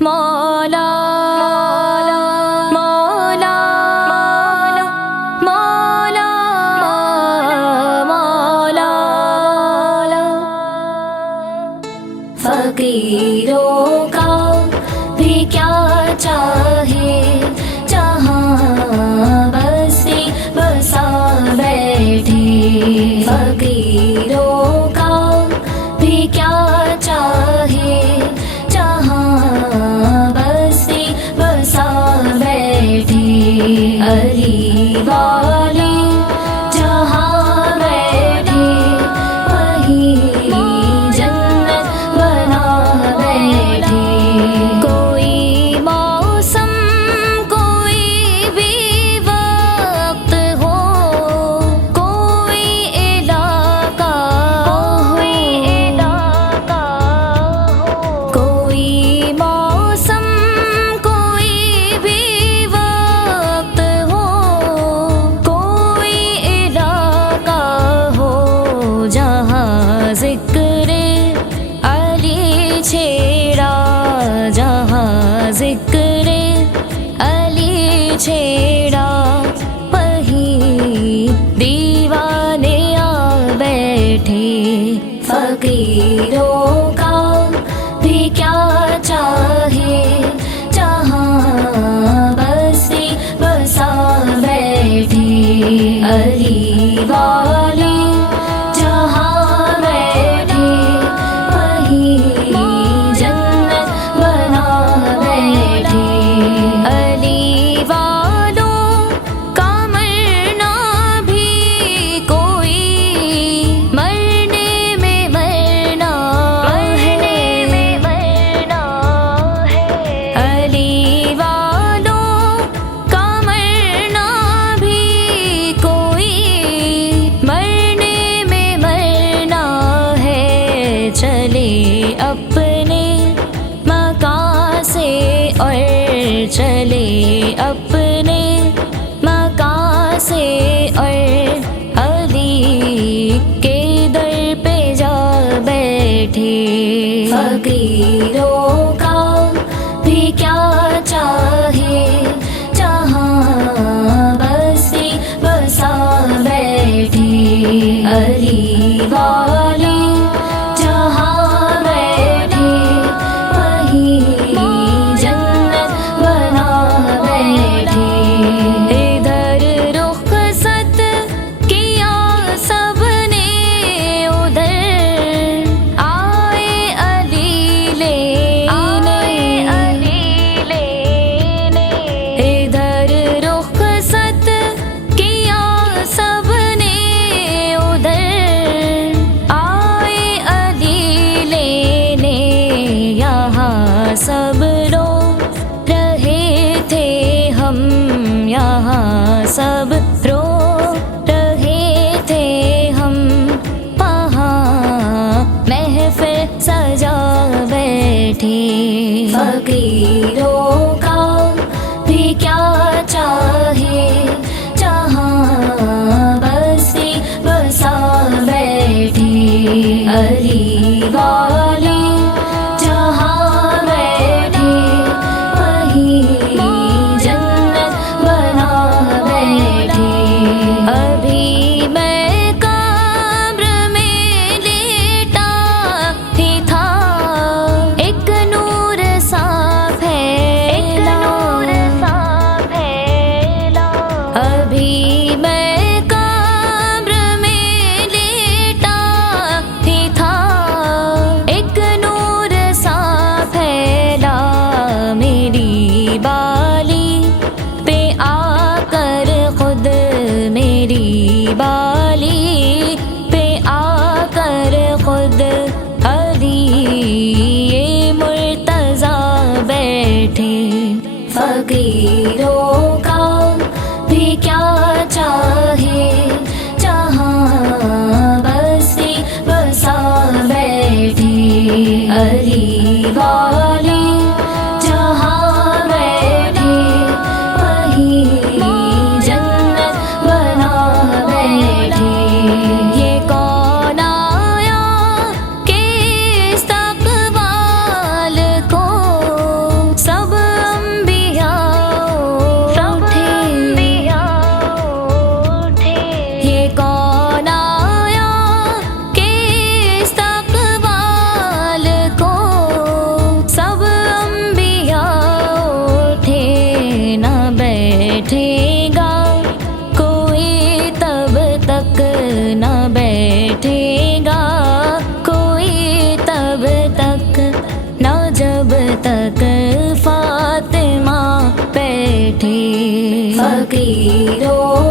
مولا مولا مولا مولا فقیروں کا بھی کیا چاہے جہاں بسی بسا بیٹھے فقیروں کا بھی کیا چاہے جہاں بسی بسا بیٹھے علی والے جہاں بیٹھے وہیں جنت بنا بیٹھے کوئی موسم کوئی بھی وقت ہو کوئی علاقہ کوئی موسم کوئی بھی وقت ہو کوئی علاقہ ہو جہاں ذکر علی چھیڑا جہاں ذکر علی چھیڑا وہیں دیوانے آ بیٹھے فقیروں کا بھی کیا چاہے جہاں بسی بسا بیٹھے علی والے جہاں بیٹھے وہیں جنت بنا بیٹھے علی والوں کا مرنا بھی کوئی مرنے میں مرنا ہے علی والوں کا مرنا بھی کوئی مرنے میں مرنا ہے چلے اپنے مکان سے اور چلے اپنے مکان سے اور علی کے در پہ جا بیٹھے فقیروں کا بھی کیا چاہے جہاں بسی بسا بیٹھے علی والے جہاں بیٹھے وہیں جنت بنا بیٹھے ادھر رخصت کیا سب نے ادھر آئے علی لینے ادھر رخصت کیا سب نے ادھر آئے علی لینے یہاں سب رو رہے تھے ہم یہاں سب رو رہے تھے ہم وہاں محفل سجا بیٹھے فقیروں کا بھی کیا چاہے جہاں بسی بسا بیٹھے علی والے جہاں بیٹھے وہیں جنت بنا بیٹھے ابھی میں قبر میں لیٹا ہی تھا ایک نور سا پھیلا ابھی میں قبر میں لیٹا ہی تھا ایک نور سا پھیلا میری بالی پہ آ کر خود میری بالی پہ آ کر خود علی یہ مرتضیٰ بیٹھے فقیروں کا بھی کیا چاہے جہاں بسی بسا بیٹھے علی والے جہاں بیٹھے وہیں جنت بنا بیٹھے یہ کون آیا کہ استقبال کو فقیروں